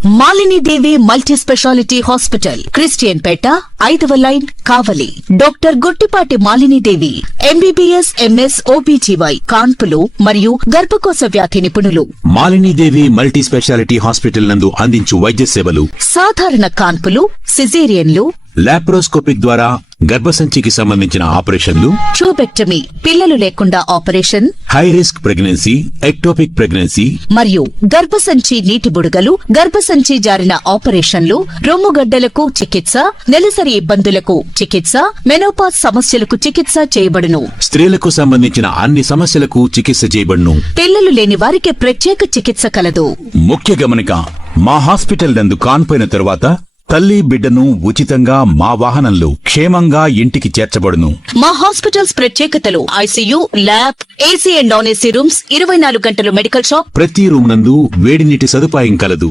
Malini Devi multi speciality hospital, Christian Peta, 5వ line, Kavali. Doctor Guttipati Malinidevi, MBBS, MS, OBGY, కాన్పులు మరియు గర్భకోశ వ్యాధి నిపుణులు. మాలినీదేవి మల్టీ స్పెషాలిటీ హాస్పిటల్ నందు అందించు వైద్య సేవలు: సాధారణ కాన్పులు, సిజేరియన్లు, లాప్రోస్కోపిక్ ద్వారా గర్భసంచికి సంబంధించిన ఆపరేషన్లు, ట్యూబెక్టమీ, పిల్లలు లేకుండా operation, high risk pregnancy, ectopic pregnancy మరియు గర్భసంచి నీటి బుడగలు, గర్భసంచి జారిన ఆపరేషన్లు, రొమ్ముగడ్డలకు చికిత్స, నెలసరి ఇబ్బందులకు చికిత్స, మెనోపాజ్ సమస్యలకు చికిత్స చేయబడును. స్త్రీలకు సంబంధించిన అన్ని సమస్యలకు చికిత్స చేయబడును. పిల్లలు లేని వారికి ప్రత్యేక చికిత్స కలదు. ముఖ్య గమనిక: మా హాస్పిటల్ నందు కాన్పోయిన తరువాత తల్లి బిడ్డను ఉచితంగా మా వాహనంలో క్షేమంగా ఇంటికి చేర్చబడును. మా హాస్పిటల్స్ ప్రత్యేకతలు: ICU, lab, AC and non AC rooms, 24 గంటలు మెడికల్ షాప్, ప్రతి రూమ్ నందు వేడి నీటి సదుపాయం కలదు.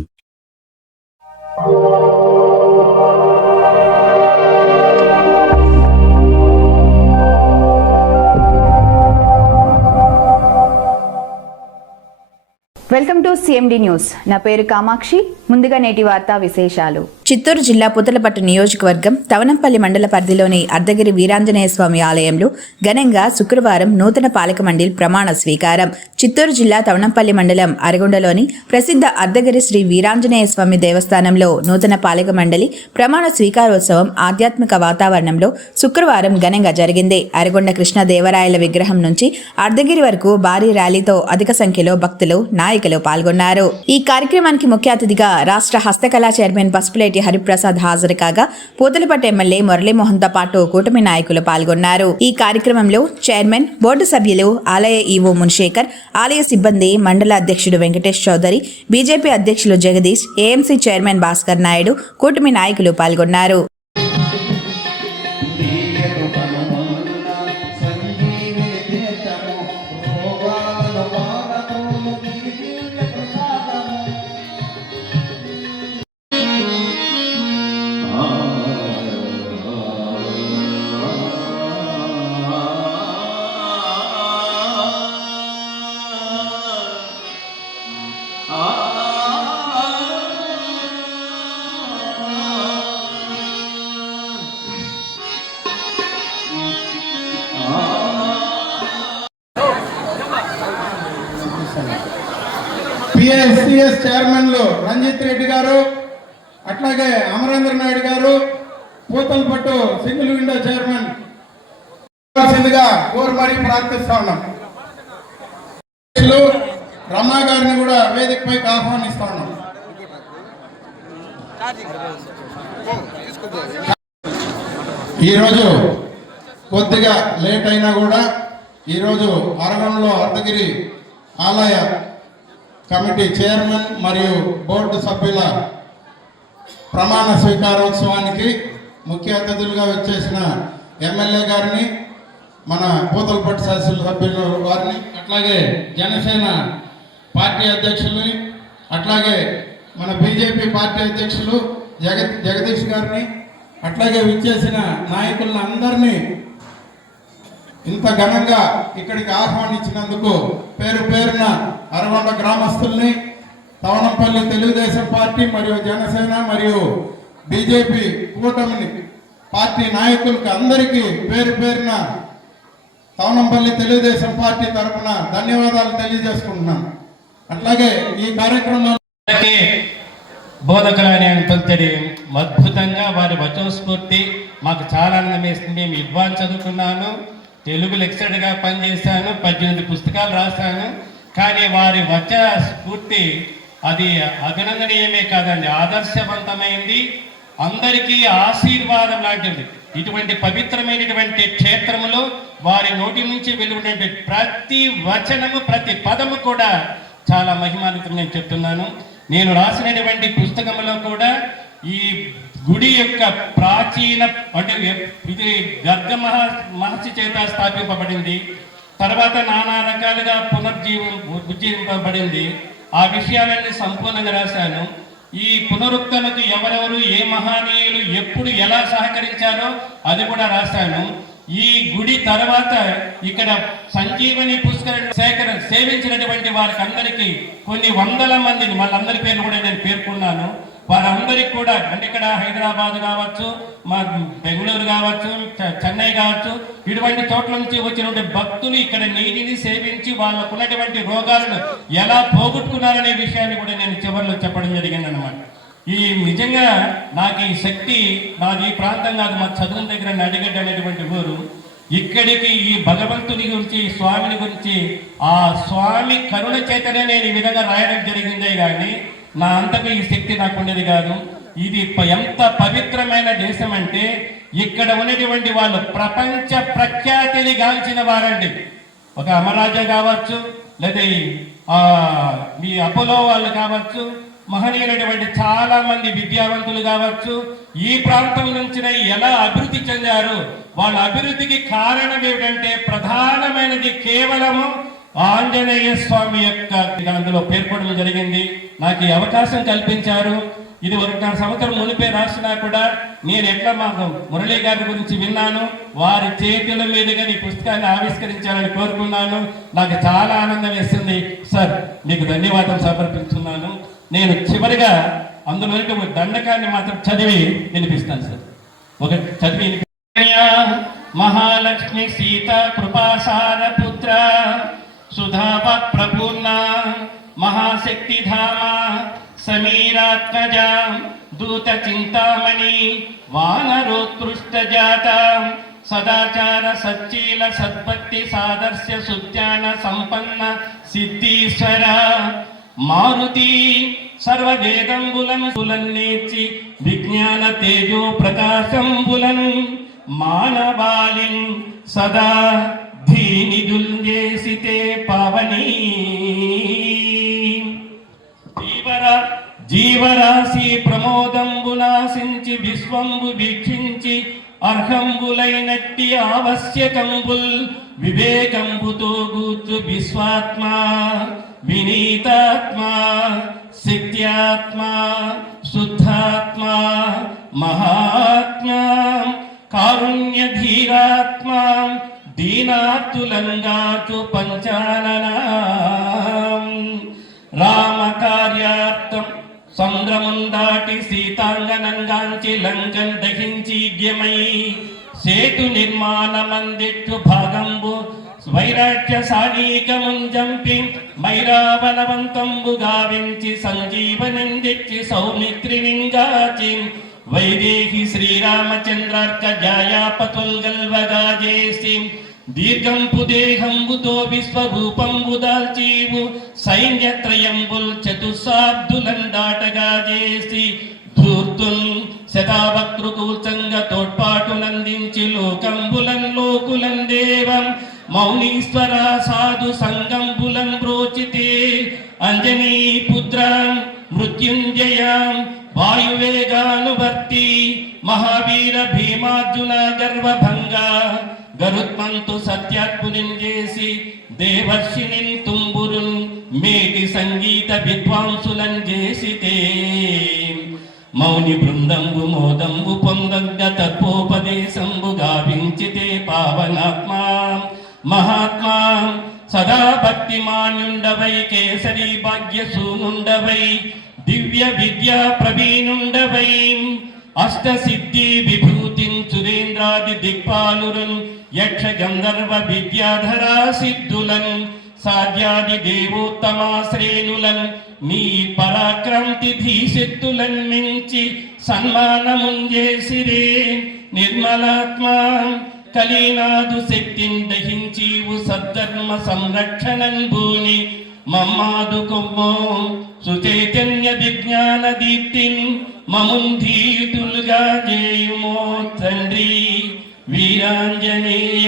Welcome to CMD news. నా పేరు కామాక్షి. ముందుగా నేటి వార్తా విశేషాలు. చిత్తూరు జిల్లా పుతలపట్టు నియోజకవర్గం తవనంపల్లి మండల పరిధిలోని అర్ధగిరి వీరాంజనేయ స్వామి ఆలయంలో ఘనంగా శుక్రవారం నూతన పాలక మండలి ప్రమాణ స్వీకారం. చిత్తూరు జిల్లా తవనంపల్లి మండలం అరగొండలోని ప్రసిద్ధ అర్ధగిరి శ్రీ వీరాంజనేయ స్వామి దేవస్థానంలో నూతన పాలక మండలి ప్రమాణ స్వీకారోత్సవం ఆధ్యాత్మిక వాతావరణంలో శుక్రవారం ఘనంగా జరిగింది. అరగొండ కృష్ణదేవరాయల విగ్రహం నుంచి అర్ధగిరి వరకు భారీ ర్యాలీతో అధిక సంఖ్యలో భక్తులు, నాయకులు పాల్గొన్నారు. ఈ కార్యక్రమానికి ముఖ్య అతిథిగా రాష్ట్ర హస్తకళా చైర్మన్ పసుపులేటి హరిప్రసాద్ హాజరు కాగా పూతలపట్టు ఎమ్మెల్యే మురళీమోహన్ తో పాటు కూటమి నాయకులు పాల్గొన్నారు. ఈ కార్యక్రమంలో చైర్మన్, బోర్డు సభ్యులు, ఆలయ ఈవో మున్శేఖర్, ఆలయ సిబ్బంది, మండల అధ్యక్షుడు వెంకటేష్ చౌదరి, బీజేపీ అధ్యక్షులు జగదీష్, ఏఎంసీ చైర్మన్ భాస్కర్ నాయుడు, కూటమి నాయకులు పాల్గొన్నారు. పిఎస్సిఎస్ చైర్మన్లు రంజిత్ రెడ్డి గారు, అట్లాగే అమరేంద్ర నాయుడు గారు, పూతలపట్టు సింగిల్ విండో చైర్మన్ కోరి మరీ ప్రార్థిస్తా ఉన్నాం. రమా గారిని కూడా వేదికపైకి ఆహ్వానిస్తా ఉన్నాం. ఈరోజు కొద్దిగా లేట్ అయినా కూడా ఈరోజు అరగంలో అర్ధగిరి ఆలయ కమిటీ చైర్మన్ మరియు బోర్డు సభ్యుల ప్రమాణ స్వీకారోత్సవానికి ముఖ్య అతిథులుగా వచ్చేసిన ఎమ్మెల్యే గారిని, మన పూతలపట్టు శాసన సభ్యులు వారిని, అట్లాగే జనసేన పార్టీ అధ్యక్షుల్ని, అట్లాగే మన బీజేపీ పార్టీ అధ్యక్షులు జగదీష్ గారిని, అట్లాగే విచ్చేసిన నాయకులను అందరినీ ఇంత ఘనంగా ఇక్కడికి ఆహ్వానించినందుకు పేరు పేరున అరగొండ గ్రామస్తుల్ని, తవనంపల్లి తెలుగుదేశం పార్టీ మరియు జనసేన మరియు బీజేపీ కూటమిని పార్టీ నాయకులకు అందరికీ పేరు పేరున తవనంపల్లి తెలుగుదేశం పార్టీ తరఫున ధన్యవాదాలు తెలియజేసుకుంటున్నాను. అట్లాగే ఈ కార్యక్రమానికి బోధకులని అంతటి అద్భుతంగా వారి వచనస్ఫూర్తి మాకు చాలా ఆనందం వేస్తుంది. మేము విద్వాన్ చదువుకున్నాను, తెలుగు లెక్చరర్గా పనిచేశాను, 18 పుస్తకాలు రాశాను. కానీ వారి వచన స్ఫూర్తి అది అభినందనీయమే కాదండి, ఆదర్శవంతమైంది, అందరికీ ఆశీర్వాదం లాంటిది. ఇటువంటి పవిత్రమైనటువంటి క్షేత్రంలో వారి నోటి నుంచి వెలువడే ప్రతి వచనము, ప్రతి పదము కూడా చాలా మహిమాన్వితం. నేను చెప్తున్నాను, నేను రాసినటువంటి పుస్తకంలో కూడా ఈ గుడి యొక్క ప్రాచీన అంటే ఇది గర్గ మహర్షి చేత స్థాపింపబడింది, తర్వాత నానా రకాలుగా ఉజ్జీవింపబడింది. ఆ విషయాలన్నీ సంపూర్ణంగా రాశాను. ఈ పునరుక్తలకు ఎవరెవరు, ఏ మహనీయులు ఎప్పుడు ఎలా సహకరించారో అది కూడా రాశాను. ఈ గుడి తర్వాత ఇక్కడ సంజీవని పుష్కర సేవించినటువంటి వారికి అందరికీ కొన్ని వందల మందిని, వాళ్ళందరి పేర్లు కూడా నేను పేర్కొన్నాను. వారందరికీ కూడా అంటే ఇక్కడ హైదరాబాద్ కావచ్చు, మా బెంగళూరు కావచ్చు, చెన్నై కావచ్చు, ఇటువంటి చోట్ల నుంచి వచ్చినటువంటి భక్తులు ఇక్కడ నీటిని సేవించి వాళ్ళకు ఉన్నటువంటి రోగాలను ఎలా పోగొట్టుకున్నారనే విషయాన్ని కూడా నేను చివరిలో చెప్పడం జరిగింది అనమాట. ఈ నిజంగా నాకు ఈ శక్తి నాది ఈ ప్రాంతం కాదు, మా చదువు దగ్గర నడిగడ్డ అనేటువంటి ఊరు. ఇక్కడికి ఈ భగవంతుని గురించి, స్వామిని గురించి, ఆ స్వామి కరుణ చేతనే నేను ఈ విధంగా రాయడం జరిగిందే కానీ నా అంతకు ఈ శక్తి నాకు ఉండేది కాదు. ఇది ఎంత పవిత్రమైన దేశం అంటే ఇక్కడ ఉన్నటువంటి వాళ్ళు ప్రపంచ ప్రఖ్యాతిని గాంచిన వారండి. ఒక అమరాజా కావచ్చు, లేదా మీ అపోలో వాళ్ళు కావచ్చు, మహనీయులైనటువంటి చాలా మంది విద్యావంతులు కావచ్చు, ఈ ప్రాంతం నుంచి ఎలా అభివృద్ధి చెందారు, వాళ్ళ అభివృద్ధికి కారణం ఏమిటంటే ప్రధానమైనది కేవలము ఆంజనేయ స్వామి యొక్క అందులో పేర్కొనడం జరిగింది. నాకు ఈ అవకాశం కల్పించారు. ఇది 1.5 సంవత్సరం మునిపే రాసినా కూడా నేను ఎట్లా మా మురళీ గారి గురించి విన్నాను, వారి చేతుల మీదుగా ఈ పుస్తకాన్ని ఆవిష్కరించాలని కోరుకున్నాను. నాకు చాలా ఆనందం వేస్తుంది. సార్, మీకు ధన్యవాదాలు సమర్పిస్తున్నాను. నేను చివరిగా అందులో దండకాన్ని మాత్రం చదివి వినిపిస్తాను సార్. ఒకటి చదివి మహాలక్ష్మి సీత కృపాసార పుత్ర సుధావ ప్రపూర్ణ మహాశక్తిధామ సమీరాత్మజ దూత చింతామణి వానరోత్కృష్ట జాత సదాచార సచ్చీల సద్భక్తి సాదర్శ్య సుజ్ఞాన సంపన్న సిద్ధీశ్వర మారుతి సర్వవేదంబులను నేర్చి విజ్ఞాన తేజో ప్రకాశంబులను మానవాళిన్ సదా ధీనిదుల్జేసితే పావని జీవరాశి ప్రమోదంబునాశించి విశ్వంబు వీక్షించి అర్హంబులైనట్టి ఆవశ్యకంబుల్ వివేకంబుతో గూర్చు విశ్వాత్మ వినీతాత్మ శక్త్యాత్మ శుద్ధాత్మ మహాత్మ కారుణ్యధీరాత్మ దీనార్తులంగాచు పంచాననా రామకార్యార్థం సంద్రముం దాటి సీతాంగనంగాంచి లంకం దహించీగ్యమై సేతు నిర్మాణమందిట్టు భాగంబు వైరాట్య సానీకముంజంపి మైరావనవంతంబు గావించి సంజీవనిందిచ్చి సౌమిత్రినింగాచి వైదేహి శ్రీరామచంద్రార్క జాయాపతుల్గల్వగాజేసి దీర్ఘంపు దేహంబుతో విశ్వరూపంబు దాల్చీవు సైన్యత్రయంబుల్ చతుస్సాబ్దులం దాటగా చేసి ధూర్తుల్ శతావక్తృకూర్చంగ తోడ్పాటునందించి లోకంబులం లోకులం దేవం మౌనీశ్వర సాధు సంగంబులం బ్రోచితే అంజనీ పుత్రం మృత్యుంజయం వాయువేగానువర్తి మహావీర భీమార్జున గర్వభంగ గరుత్మంతు సత్యాత్మునిన్ చేసి దేవర్షినిన్ తుంబురున్ మేటి సంగీత విద్వాంసులం చేసితే మౌని బృందంబు మోదంబు పొందంగ తత్వోపదేశంబు గావించితే పావనాత్మా మహాత్మా సదా భక్తిమాన్యుండవై కేసరి భాగ్యసూనుండవై దివ్య విద్యా ప్రవీణుండవై అష్ట సిద్ధి విభూతిన్ సురేంద్రాది దిక్పాలురన్ యక్ష గంధర్వ విద్యాధరా సిద్ధులన్ సాధ్యాది దేవోత్తమా శ్రేణులన్ నీ పరాక్రాంతి ధీశక్తులన్ మించి సన్మానముంజేసిరే నిర్మలాత్మ కలీనాదు శక్తిన్ దహించీవు సద్ధర్మ సంరక్షణన్ భూని మమ్మాదు కొమ్మో సుచైతన్య విజ్ఞాన దీప్తిన్ మముంధీతులుగా చేయుమో తండ్రి వీరాంజనేయ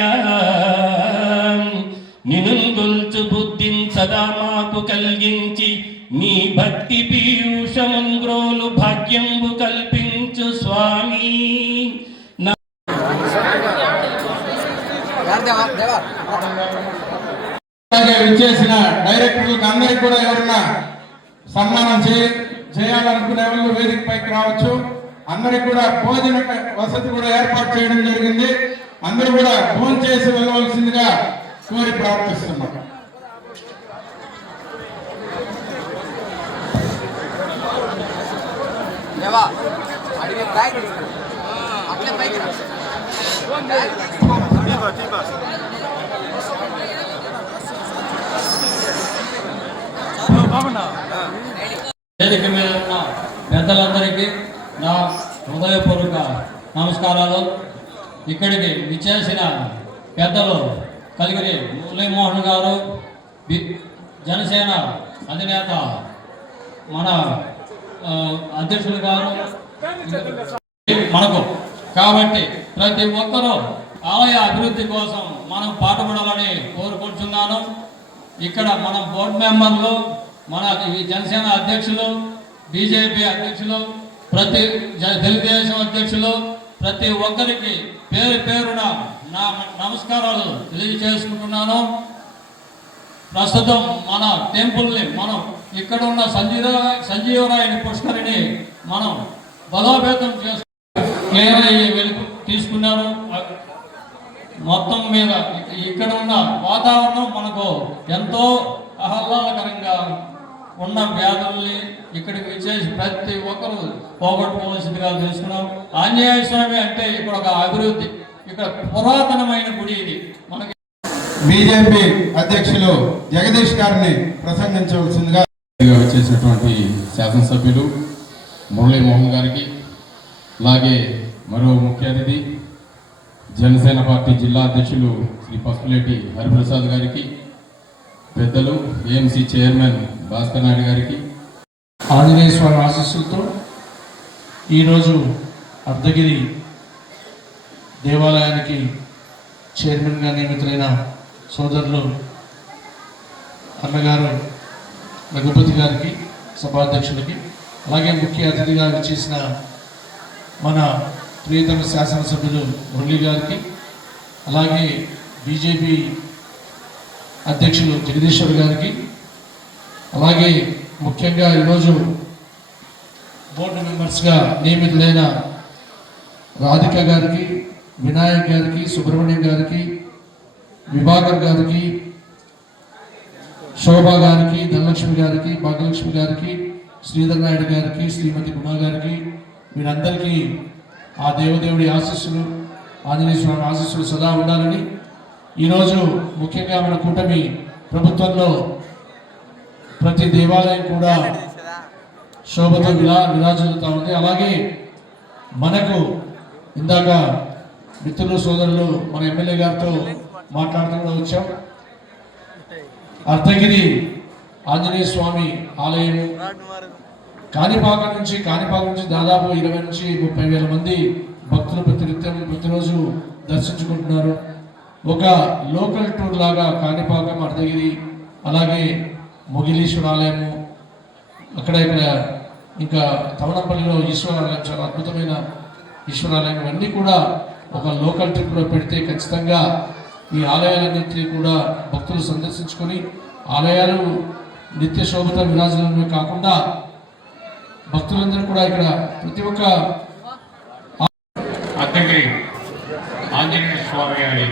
నినుగొల్చు బుద్ధిన్ సదా మాకు కలిగించి నీ భక్తి పీయూషముంగ్రోలు భాగ్యంబు కల్పించు స్వామి. విచ్చేసిన డైరెక్టర్లకు అందరికి కూడా ఎవరన్నా సన్మానం చేయాలనుకునే వాళ్ళు వేదిక పైకి రావచ్చు. అందరికి కూడా భోజన వసతి కూడా ఏర్పాటు చేయడం జరిగింది. అందరూ కూడా ఫోన్ చేసి వెళ్ళవలసిందిగా కోరి ప్రార్థిస్తున్నాం. వేదిక మీద ఉన్న పెద్దలందరికీ నా హృదయపూర్వక నమస్కారాలు. ఇక్కడికి విచ్చేసిన పెద్దలు కలిగిరి మురళీమోహన్ గారు, జనసేన అధినేత మన అధ్యక్షులు గారు మనకు, కాబట్టి ప్రతి ఒక్కరూ ఆలయ అభివృద్ధి కోసం మనం పాటుపడాలని కోరుకుంటున్నాను. ఇక్కడ మన బోర్డు మెంబర్లు, మన జనసేన అధ్యక్షులు, బీజేపీ అధ్యక్షులు, తెలుగుదేశం అధ్యక్షులు, ప్రతి ఒక్కరికి పేరు పేరున నా నమస్కారాలు తెలియజేసుకుంటున్నాను. ప్రస్తుతం మన టెంపుల్ని మనం ఇక్కడ ఉన్న సంజీవరాయని పుష్కరిని మనం బలోపేతం తీసుకున్నారు. మొత్తం మీద ఇక్కడ ఉన్న వాతావరణం మనకు ఎంతో ఆహ్లాదకరంగా ఉన్న వ్యాధుల్ని ఇక్కడికి విచ్చేసి ప్రతి ఒక్కరూ పోగొట్టుకోవాల్సిందిగా తెలుసుకున్నాం. ఆంజనేయ స్వామి అంటే ఇక్కడ ఒక అభివృద్ధి, ఇక్కడ పురాతనమైన గుడి ఇది. మనకి బీజేపీ అధ్యక్షులు జగదీష్ గారిని ప్రసంగించవలసిందిగా వచ్చేసినటువంటి శాసనసభ్యులు మురళీమోహన్ గారికి, అలాగే మరో ముఖ్య అతిథి జనసేన పార్టీ జిల్లా అధ్యక్షులు శ్రీ పసుపులేటి హరిప్రసాద్ గారికి, పెద్దలు ఏఎంసీ చైర్మన్ భాస్కర్ నాయుడు గారికి, ఆంజనేయ స్వామి ఆశీస్సులతో ఈరోజు అర్ధగిరి దేవాలయానికి చైర్మన్గా నియమితులైన సోదరులు అన్నగారు రఘుపతి గారికి, సభాధ్యక్షులకి, అలాగే ముఖ్య అతిథిగా చేసిన మన ప్రియతమ శాసనసభ్యులు మురళి గారికి, అలాగే బీజేపీ అధ్యక్షులు జగదీశ్వర్ గారికి, అలాగే ముఖ్యంగా ఈరోజు బోర్డు మెంబర్స్గా నియమితులైన రాధిక గారికి, వినాయక్ గారికి, సుబ్రహ్మణ్యం గారికి, విభాకర్ గారికి, శోభా గారికి, ధనలక్ష్మి గారికి, భాగ్యలక్ష్మి గారికి, శ్రీధర్ నాయుడు గారికి, శ్రీమతి గుణ గారికి, వీరందరికీ ఆ దేవదేవుడి ఆశీస్సులు, ఆంజనేయ స్వామి ఆశీస్సులు సదా ఉండాలని ఈరోజు ముఖ్యంగా మన కూటమి ప్రభుత్వంలో ప్రతి దేవాలయం కూడా శోభతో విరాజిల్లుతూ ఉంది. అలాగే మనకు ఇందాక మిత్రులు సోదరులు మన ఎమ్మెల్యే గారితో మాట్లాడుతూ కూడా వచ్చాం. అర్ధగిరి ఆంజనేయ స్వామి ఆలయం కాణిపాకం నుంచి దాదాపు 20 నుంచి 30 వేల మంది భక్తులు ప్రతిరోజు దర్శించుకుంటున్నారు. ఒక లోకల్ టూర్ లాగా కాణిపాకం, అర్ధగిరి, అలాగే మొగిలీశ్వర ఆలయము, ఇక్కడ ఇంకా తవనంపల్లిలో ఈశ్వరాలయం, చాలా అద్భుతమైన ఈశ్వరాలయం, ఇవన్నీ కూడా ఒక లోకల్ ట్రిప్లో పెడితే ఖచ్చితంగా ఈ ఆలయాలన్నింటినీ కూడా భక్తులు సందర్శించుకొని ఆలయాలు నిత్య శోభత విరాజులమే కాకుండా భక్తులందరూ కూడా ఇక్కడ ప్రతి ఒక్క అర్ధగిరి ఆంజనేయ స్వామి గారి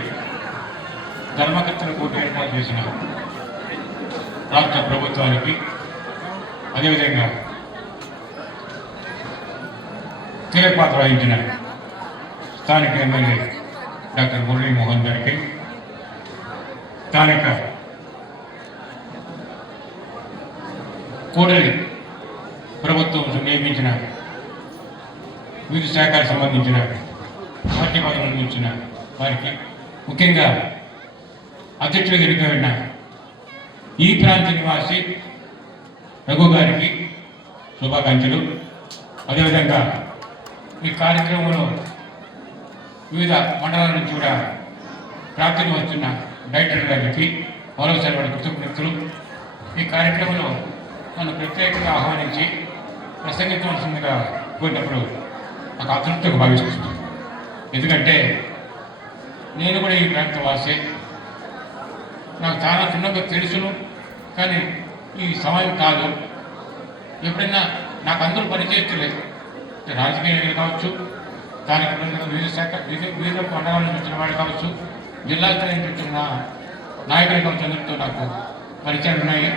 ధర్మకర్తల కోటి ఏర్పాటు చేసిన రాష్ట్ర ప్రభుత్వానికి, అదేవిధంగా కీలకపాత్ర వహించిన స్థానిక ఎమ్మెల్యే డాక్టర్ మురళీమోహన్ గారికి, స్థానిక కూడలి ప్రభుత్వం నియమించిన వివిధ శాఖలకు సంబంధించిన పార్టీ పదవులు అందించిన వారికి, ముఖ్యంగా అధ్యక్షుడిగా ఎన్నికైన ఈ ప్రాంత నివాసి రఘు గారికి శుభాకాంక్షలు. అదేవిధంగా ఈ కార్యక్రమంలో వివిధ మండలాల నుంచి కూడా ప్రార్థన వస్తున్న డైరెక్టర్ గారికి మరోసారి వారి కృతజ్ఞతలు. ఈ కార్యక్రమంలో నన్ను ప్రత్యేకంగా ఆహ్వానించి ప్రసంగించవలసిందిగా కోరినప్పుడు నాకు అతృప్తిగా భావిస్తున్నాను. ఎందుకంటే నేను కూడా ఈ ప్రాంతం వాసే, నాకు చాలా చిన్నగా తెలుసును, కానీ ఈ సమయం కాదు. ఎప్పుడైనా నాకు అందరూ పరిచయస్తులే, రాజకీయ నాయకులు కావచ్చు, కార్యక్రమంలో వివిధ మండలాల నుంచి వచ్చిన వాడు కావచ్చు, జిల్లా స్థాయి నుంచి వచ్చిన నాయకులు కావచ్చు, అందరితో నాకు పరిచయాలు ఉన్నాయి.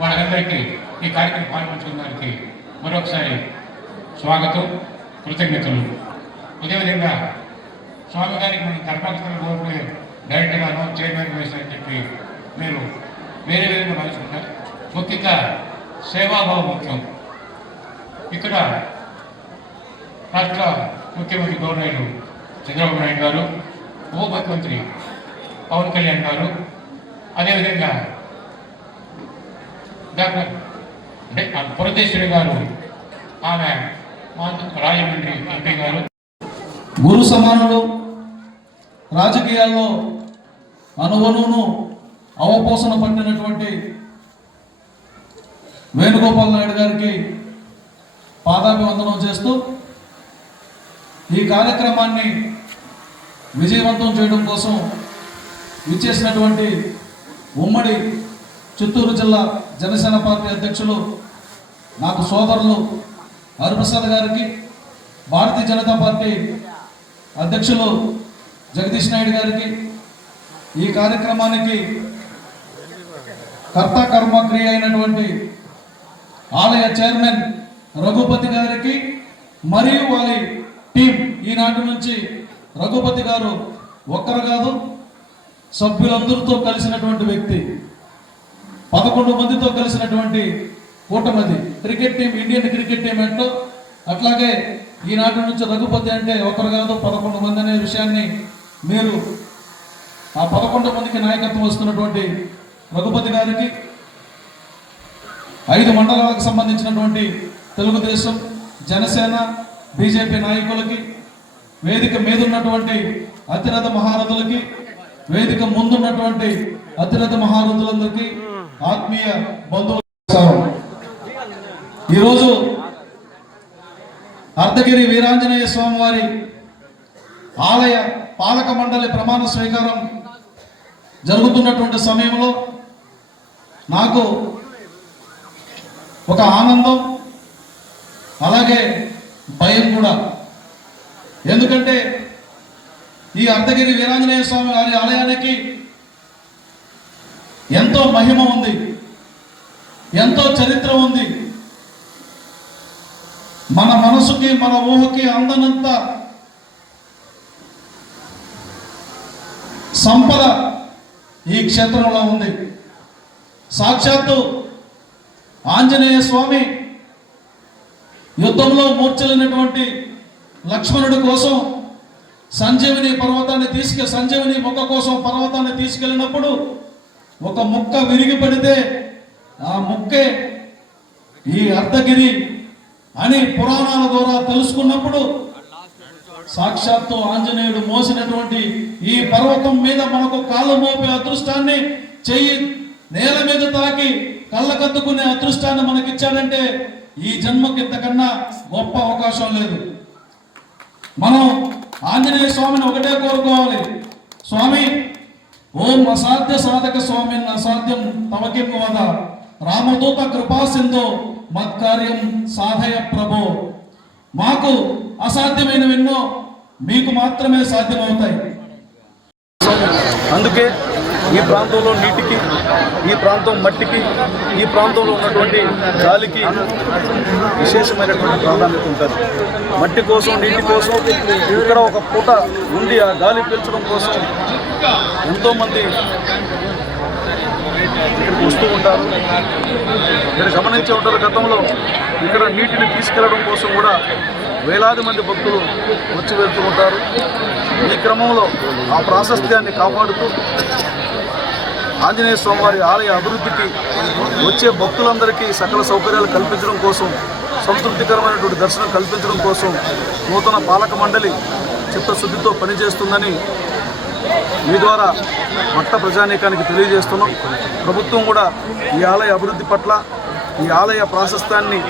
వాళ్ళందరికీ ఈ కార్యక్రమం పాల్గొంచుకున్న వారికి మరొకసారి స్వాగతం, కృతజ్ఞతలు. అదేవిధంగా స్వామి గారికి మనం ధర్మస్థల బోర్డు డైరెక్టర్గాను చైర్మన్ వేశారని చెప్పి మీరు వేరే విధంగా భావిస్తున్నారు. ముఖ్యంగా సేవాభావం ముఖ్యం. ఇక్కడ రాష్ట్ర ముఖ్యమంత్రి గవర్నర్ చంద్రబాబు నాయుడు గారు, ఉప ముఖ్యమంత్రి పవన్ కళ్యాణ్ గారు, అదేవిధంగా డాక్టర్ పురంధేశ్వరి గారు, ఆమె రాజమండ్రి ఎంపీ గారు, గురు సమానుడు, రాజకీయాల్లో అనువనును అవపోసన పట్టినటువంటి వేణుగోపాల్ నాయుడు గారికి పాదాభివందనం చేస్తూ ఈ కార్యక్రమాన్ని విజయవంతం చేయడం కోసం విచ్చేసినటువంటి ఉమ్మడి చిత్తూరు జిల్లా జనసేన పార్టీ అధ్యక్షులు నాకు సోదరులు హరిప్రసాద్ గారికి, భారతీయ జనతా పార్టీ అధ్యక్షులు జగదీష్ నాయుడు గారికి, ఈ కార్యక్రమానికి కర్త కర్మ క్రియ అయినటువంటి ఆలయ చైర్మన్ రఘుపతి గారికి మరియు వారి టీం, ఈనాటి నుంచి రఘుపతి గారు ఒక్కరు కాదు, సభ్యులందరితో కలిసినటువంటి వ్యక్తి, 11 మందితో కలిసినటువంటి కూటమిది cricket team, Indian cricket team ఏంటో అట్లాగే ఈనాటి నుంచి రఘుపతి అంటే ఒకరు కాదు 11 మంది అనే విషయాన్ని మీరు ఆ 11 మందికి నాయకత్వం వస్తున్నటువంటి రఘుపతి గారికి, 5 మండలాలకు సంబంధించినటువంటి తెలుగుదేశం, జనసేన, బీజేపీ నాయకులకి, వేదిక మీద ఉన్నటువంటి అతిరథ మహారథులకి, వేదిక ముందున్నటువంటి అతిరథ మహారథులందరికీ ఆత్మీయ బంధువులు. ఈరోజు అర్ధగిరి వీరాంజనేయ స్వామి వారి ఆలయ పాలక మండలి ప్రమాణ స్వీకారం జరుగుతున్నటువంటి సమయంలో నాకు ఒక ఆనందం, అలాగే భయం కూడా. ఎందుకంటే ఈ అర్ధగిరి వీరాంజనేయ స్వామి వారి ఆలయానికి ఎంతో మహిమ ఉంది, ఎంతో చరిత్ర ఉంది. మన మనసుకి, మన ఊహకి అందనంత సంపద ఈ క్షేత్రంలో ఉంది. సాక్షాత్తు ఆంజనేయ స్వామి యుద్ధంలో మూర్ఛలినటువంటి లక్ష్మణుడి కోసం సంజీవిని మొక్క కోసం పర్వతాన్ని తీసుకెళ్ళినప్పుడు ఒక ముక్క విరిగి పడితే ఆ ముక్కే ఈ అర్ధగిరి అని పురాణాల ద్వారా తెలుసుకున్నప్పుడు సాక్షాత్తు ఆంజనేయుడు మోసినటువంటి ఈ పర్వతం మీద మనకు కాలు మోపే అదృష్టాన్ని, చెయ్యి నేల మీద తాకి కళ్ళకద్దుకునే అదృష్టాన్ని మనకిచ్చాడంటే ఈ జన్మకి ఇంతకన్నా గొప్ప అవకాశం లేదు. మనం ఆంజనేయ స్వామిని ఒకటే కోరుకోవాలి, స్వామి ఓం అసాధ్య సాధక స్వామి అసాధ్యం తవకిం వద రామదూత కృపా సింధు మత్కార్యం సాధయ ప్రభో. మాకు అసాధ్యమైనవెన్నో మీకు మాత్రమే సాధ్యమవుతాయి. అందుకే ఈ ప్రాంతంలో నీటికి, ఈ ప్రాంతం మట్టికి, ఈ ప్రాంతంలో ఉన్నటువంటి గాలికి విశేషమైనటువంటి ప్రాధాన్యత ఉంటుంది. మట్టి కోసం, నీటి కోసం ఇక్కడ ఒక పూట ఉండి ఆ గాలి పీల్చడం కోసం ఎంతోమంది ఇక్కడికి వస్తూ ఉంటారు. మీరు గమనించే ఉంటారు, గతంలో ఇక్కడ నీటిని తీసుకెళ్లడం కోసం కూడా వేలాది మంది భక్తులు వచ్చి వెళ్తూ ఉంటారు. ఈ క్రమంలో ఆ ప్రాశస్త్యాన్ని కాపాడుతూ ఆంజనేయ స్వామివారి ఆలయ అభివృద్ధికి వచ్చే భక్తులందరికీ సకల సౌకర్యాలు కల్పించడం కోసం, సంతృప్తికరమైనటువంటి దర్శనం కల్పించడం కోసం నూతన పాలక మండలి చిత్తశుద్ధితో పనిచేస్తుందని మీ ద్వారా భక్త ప్రజానీకానికి తెలియజేస్తున్నాం. ప్రభుత్వం కూడా ఈ ఆలయ అభివృద్ధి పట్ల, ఈ ఆలయ ప్రాశస్త్యాన్ని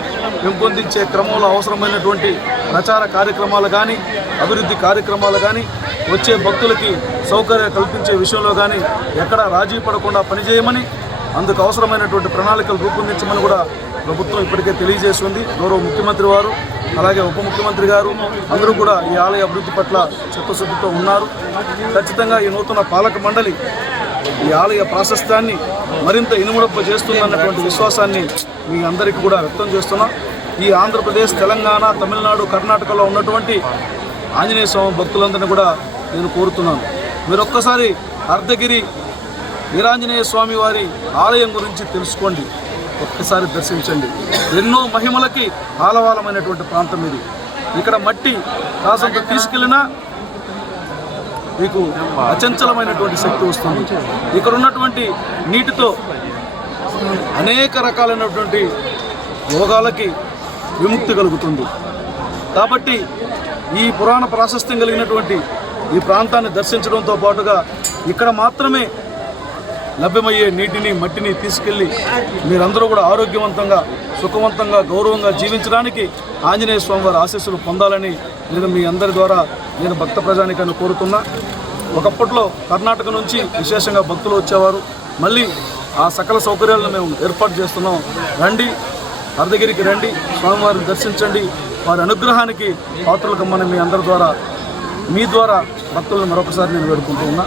పెంపొందించే క్రమంలో అవసరమైనటువంటి ప్రచార కార్యక్రమాలు కానీ, అభివృద్ధి కార్యక్రమాలు కానీ, వచ్చే భక్తులకి సౌకర్యం కల్పించే విషయంలో కానీ ఎక్కడా రాజీ పడకుండా పనిచేయమని, అందుకు అవసరమైనటువంటి ప్రణాళికలు రూపొందించమని కూడా ప్రభుత్వం ఇప్పటికే తెలియజేసింది. గౌరవ ముఖ్యమంత్రి వారు అలాగే ఉప ముఖ్యమంత్రి గారు అందరూ కూడా ఈ ఆలయ అభివృద్ధి పట్ల చిత్తశుద్ధితో ఉన్నారు. ఖచ్చితంగా ఈ నూతన పాలక మండలి ఈ ఆలయ ప్రాశస్త్యాన్ని మరింత ఇనుముడప్ప చేస్తుందన్నటువంటి విశ్వాసాన్ని మీ అందరికీ కూడా వ్యక్తం చేస్తున్నాం. ఈ ఆంధ్రప్రదేశ్, తెలంగాణ, తమిళనాడు, కర్ణాటకలో ఉన్నటువంటి ఆంజనేయ స్వామి భక్తులందరినీ కూడా నేను కోరుతున్నాను, మీరు ఒక్కసారి అర్ధగిరి వీరాంజనేయ స్వామి వారి ఆలయం గురించి తెలుసుకోండి, ఒక్కసారి దర్శించండి. ఎన్నో మహిమలకి ఆలవాలమైనటువంటి ప్రాంతం ఇది. ఇక్కడ మట్టి కాసంత తీసుకెళ్ళినా మీకు అచంచలమైనటువంటి శక్తి వస్తుంది. ఇక్కడ ఉన్నటువంటి నీటితో అనేక రకాలైనటువంటి రోగాలకి విముక్తి కలుగుతుంది. కాబట్టి ఈ పురాణ ప్రాశస్త్యం కలిగినటువంటి ఈ ప్రాంతాన్ని దర్శించడంతో పాటుగా ఇక్కడ మాత్రమే లభ్యమయ్యే నీటిని, మట్టిని తీసుకెళ్ళి మీరందరూ కూడా ఆరోగ్యవంతంగా, సుఖవంతంగా, గౌరవంగా జీవించడానికి ఆంజనేయ స్వామి వారి ఆశీస్సులు పొందాలని నేను మీ అందరి ద్వారా నేను భక్త ప్రజానికాన్ని కోరుతున్నా. ఒకప్పట్లో కర్ణాటక నుంచి విశేషంగా భక్తులు వచ్చేవారు. మళ్ళీ ఆ సకల సౌకర్యాలను మేము ఏర్పాటు చేస్తున్నాం. రండి, అర్ధగిరికి రండి, స్వామివారిని దర్శించండి, వారి అనుగ్రహానికి పాత్రలు కమ్మని మీ అందరి ద్వారా, మీ ద్వారా భక్తులను మరొకసారి నేను వేడుకుంటూ ఉన్నా.